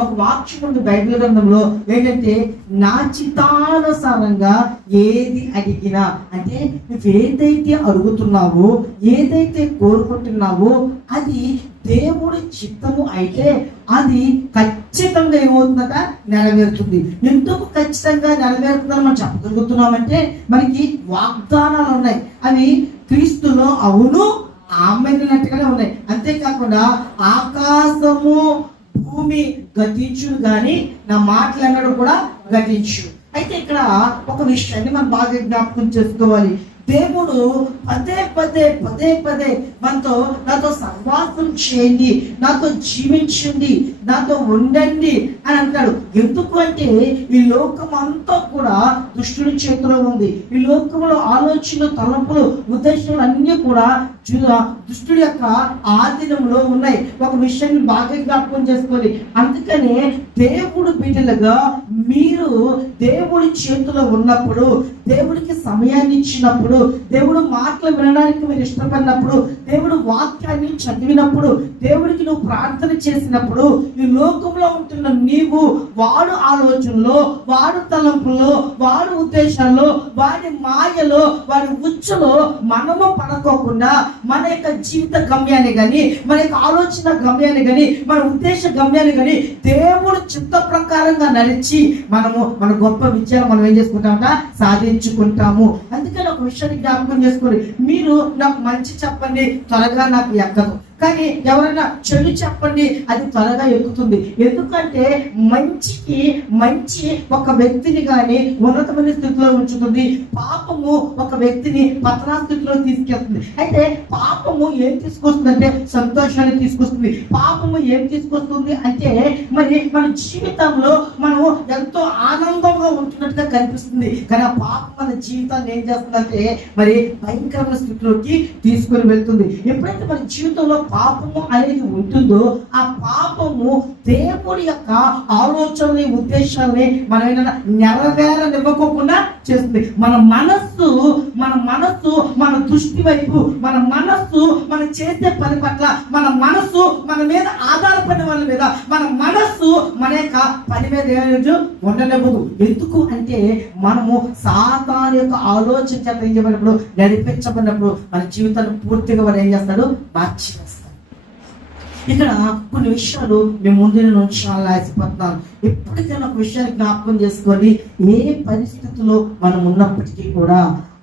ఒక వాక్యం ఉంది బైబిల్ గ్రంథంలో ఏంటంటే నా చిత్తానుసారంగా ఏది అడిగినా అంటే నువ్వు ఏదైతే అడుగుతున్నావో ఏదైతే కోరుకుంటున్నావో అది దేవుడి చిత్తము అయితే అది ఖచ్చితంగా ఏమవుతుందట? నెరవేరుతుంది. ఎందుకు ఖచ్చితంగా నెరవేరుతుందని మనం చెప్పగలుగుతున్నామంటే మనకి వాగ్దానాలు ఉన్నాయి. అవి క్రీస్తులో అవును ఆమెన్నట్టుగానే ఉన్నాయి. అంతేకాకుండా ఆకాశము భూమి గతించు కానీ నా మాటలు కూడా గతించు అయితే ఇక్కడ ఒక విషయాన్ని మనం బాగా జ్ఞాపకం చేసుకోవాలి. దేవుడు పదే పదే పదే పదే మనతో నాతో సహవాసం చేయండి నాతో జీవించండి నాతో ఉండండి అని అంటాడు ఎందుకు అంటే ఈ లోకం అంతా కూడా దుష్టుడి చేతిలో ఉంది. ఈ లోకంలో ఆలోచన తలంపులు ఉద్దేశాలు అన్నీ కూడా దుష్టుడి యొక్క ఆధీనంలో ఉన్నాయి. ఒక విషయాన్ని బాగా జ్ఞాపకం చేసుకోవాలి అందుకనే దేవుడు బిడ్డలుగా మీరు దేవుడి చేతిలో ఉన్నప్పుడు దేవుడికి సమయాన్ని ఇచ్చినప్పుడు దేవుడు మాటలు వినడానికి మీరు ఇష్టపడినప్పుడు దేవుడు వాక్యాన్ని చదివినప్పుడు దేవుడికి నువ్వు ప్రార్థన చేసినప్పుడు ఈ లోకంలో ఉంటున్న నీవు వాడు ఆలోచనలో వాడు తలంపులో వాడు ఉద్దేశాల్లో వాడి మాయలో వాడి ఉచ్చులో మనము పడకోకుండా మన యొక్క జీవిత గమ్యాన్ని కానీ మన యొక్క ఆలోచన గమ్యాన్ని కానీ మన ఉద్దేశ గమ్యాన్ని కానీ దేవుడు చిత్త ప్రకారంగా నడిచి మనము మన గొప్ప విజయాలు మనం ఏం చేసుకుంటామంట? సాధించుకుంటాము. అందుకని ఒక విషయాన్ని జ్ఞాపకం చేసుకోండి. మీరు నాకు మంచి చెప్పండి త్వరగా నాకు ఎక్కదు. కానీ ఎవరైనా చెడు చెప్పండి అది త్వరగా ఎక్కుతుంది. ఎందుకంటే మంచికి మంచి ఒక వ్యక్తిని కానీ ఉన్నతమైన స్థితిలో ఉంచుతుంది. పాపము ఒక వ్యక్తిని పతనా స్థితిలో తీసుకెళ్తుంది. అయితే పాపము ఏం తీసుకొస్తుందంటే సంతోషాన్ని తీసుకొస్తుంది. పాపము ఏం తీసుకొస్తుంది అంటే మరి మన జీవితంలో మనం ఎంతో ఆనందంగా ఉంటున్నట్టుగా కనిపిస్తుంది. కానీ ఆ పాపం మన జీవితాన్ని ఏం చేస్తుందంటే మరి భయంకరమైన స్థితిలోకి తీసుకొని వెళ్తుంది. ఎప్పుడైతే మన జీవితంలో పాపము అనేది ఉంటుందో ఆ పాపము దేవుడి యొక్క ఆలోచనని ఉద్దేశాలని మనం ఏంటంటే నెరవేరనివ్వకోకుండా చేస్తుంది. మన మనస్సు మన మనస్సు మన దృష్టి వైపు మన మనస్సు మనం చేసే పని పట్ల మన మనస్సు మన మీద ఆధారపడిన వాళ్ళ మీద మన మనస్సు మన యొక్క పని మీద ఏమైనా ఎందుకు అంటే మనము సాతాను యొక్క ఆలోచన చేత ఏం చేయబడినప్పుడు నడిపించబడినప్పుడు మన జీవితాన్ని పూర్తిగా వాడు ఏం చేస్తాడు మార్చివేస్తాడు ఇక్కడ కొన్ని విషయాలు మేము ముందు నేను ఉంచాలని ఆశపడుతున్నాను ఎప్పటికైనా ఒక విషయాన్ని జ్ఞాపకం చేసుకోండి ఏ పరిస్థితుల్లో మనం ఉన్నప్పటికీ కూడా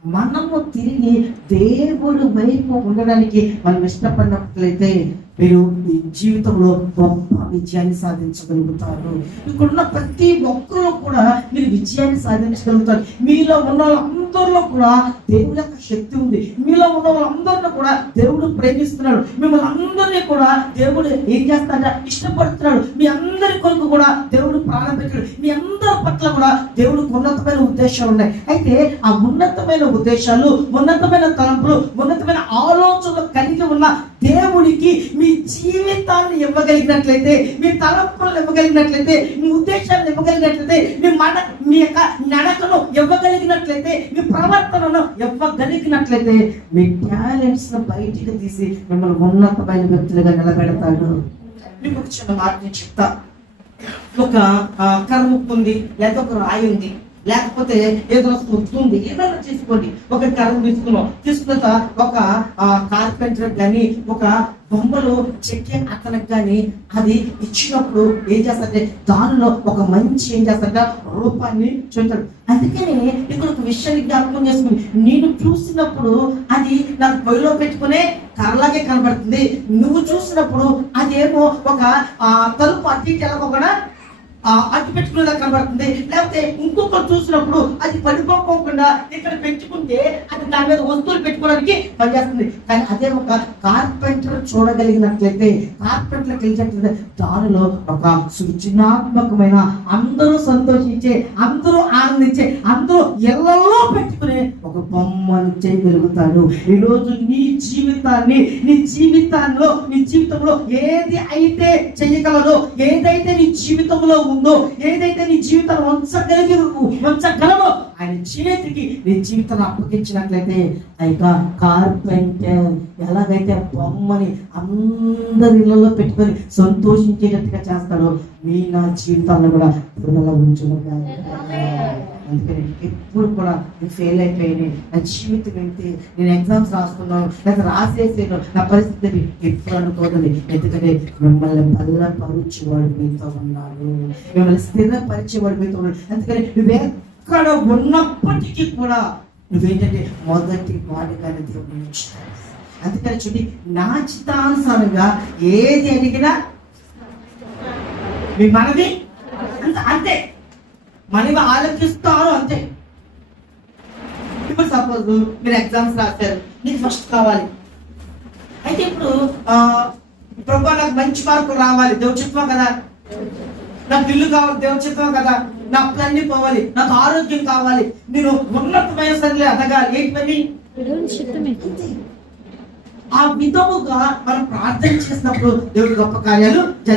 మనము తిరిగి దేవుడి వైపు ఉండడానికి మనం ఇష్టపడినట్లయితే మీరు మీ జీవితంలో గొప్ప విజయాన్ని సాధించగలుగుతారు. ఇక్కడున్న ప్రతి ఒక్కరిలో కూడా మీరు విజయాన్ని సాధించగలుగుతారు. మీలో ఉన్న వాళ్ళందరిలో కూడా దేవుడి యొక్క శక్తి ఉంది. మీలో ఉన్న వాళ్ళందరినీ కూడా దేవుడు ప్రేమిస్తున్నాడు. మిమ్మల్ని అందరినీ కూడా దేవుడు ఏం చేస్తాడ ఇష్టపడుతున్నాడు. మీ అందరి కొరకు కూడా దేవుడు ప్రాణం పెట్టాడు. మీ అందరి పట్ల కూడా దేవుడికి ఉన్నతమైన ఉద్దేశాలు ఉన్నాయి. అయితే ఆ ఉన్నతమైన ఉద్దేశాలు ఉన్నతమైన తలంపులు ఉన్నతమైన ఆలోచనలు కలిగి ఉన్న దేవుడికి మీ జీవితాన్ని ఇవ్వగలిగినట్లయితే మీ తలంపులను ఇవ్వగలిగినట్లయితే మీ ఉద్దేశాలను ఇవ్వగలిగినట్లయితే మీ మన మీ యొక్క నడకను ఇవ్వగలిగినట్లయితే మీ ప్రవర్తనను ఇవ్వగలిగినట్లయితే మీ టాలెంట్స్ బయటికి తీసి మిమ్మల్ని ఉన్నతమైన వ్యక్తులుగా నిలబెడతాడు. మీకు చిన్న మాట చెప్తా. ఒక ఆ, కర్ర ఉంది లేదా ఒక రాయి ఉంది. లేకపోతే ఏదో వస్తుంది ఉంది. ఏదైనా తీసుకోండి ఒక కర్ర తీసుకున్నాం. తీసుకున్న ఒక కార్పెంటర్ కానీ ఒక బొమ్మలు చెక్కే అతనికి కానీ అది ఇచ్చినప్పుడు ఏం చేస్తారంటే దానిలో ఒక మంచి ఏం చేస్తారంటే రూపాన్ని చూస్తాడు అందుకని ఇక్కడ ఒక విషయాన్ని జ్ఞాపకం చేసుకుని నేను చూసినప్పుడు అది నాకు పొయ్యిలో పెట్టుకునే కర్రలాగే కనబడుతుంది. నువ్వు చూసినప్పుడు అదేమో ఒక తలుపు అట్టి ఇటు కూడా ఆ, అడ్డు పెట్టుకునేలా కనబడుతుంది. లేకపోతే ఇంకొకరు చూసినప్పుడు అది పడిపోకుండా ఇక్కడ ఉంటే అది దాని మీద వస్తువులు పెట్టుకోవడానికి పనిచేస్తుంది. కానీ అదే ఒక కార్పెంటర్ చూడగలిగినట్లయితే కార్పెంటర్ కలిసినట్లయితే దానిలో ఒక సృజనాత్మకమైన అందరూ సంతోషించే అందరూ ఆనందించే అందరూ ఇళ్ళలో పెట్టుకునే ఒక బొమ్మను చేయగలుగుతాడు ఈరోజు నీ జీవితాన్ని నీ జీవితాల్లో నీ జీవితంలో ఏది అయితే చేయగలదో ఏదైతే నీ జీవితంలో ఉందో ఏదైతే నీ జీవితాన్ని వంచగలిగి వంచగలవో ఆయన చేతికి నీ జీవితాన్ని అప్పగించినట్లయితే ఆ యొక్క కార్పెంటర్ ఎలాగైతే బొమ్మని అందరి ఇళ్ళలో పెట్టుకొని సంతోషించేటట్టుగా చేస్తాడో మీ నా జీవితాల్లో కూడా దేవుడు అలా ఉంచును అందుకని ఎప్పుడు కూడా నేను ఫెయిల్ అయిపోయాను. నా జీవితం ఏంటి? నేను ఎగ్జామ్స్ రాస్తున్నాను. లేదా రాసేసాను. నా పరిస్థితిని ఎప్పుడు అనుకోదని ఎందుకంటే మిమ్మల్ని బలపరిచేవాడు మీతో ఉన్నాడు. మిమ్మల్ని స్థిరపరిచేవాడు మీతో ఉన్నాడు. అందుకని అక్కడ ఉన్నప్పటికీ కూడా నువ్వేంటంటే మొదటి వాడిగానే దేవుడిని ఉంచుతావు అందుకని చూడండి నా చిత్తానుసారంగా ఏది అడిగినా మీ మనవి అంత అంతే. మనవి ఆలోచిస్తారు అంతే. ఇప్పుడు సపోజ్ మీరు ఎగ్జామ్స్ రాశారు మీకు ఫస్ట్ కావాలి. అయితే ఇప్పుడు ప్రభు నాకు మంచి మార్కులు రావాలి దేవచిత్వం కదా? నాకు ఇల్లు కావాలి దేవచిత్వం కదా? నా అప్పులన్నీ పోవాలి. నాకు ఆరోగ్యం కావాలి. నేను ఉన్నతమైన సరిలే ఎదగాలి ఏంటి పని దేవుని చిత్తమే. ఆ విధముగా మనం ప్రార్థన చేసినప్పుడు దేవుడు గొప్ప కార్యాలు జరిగి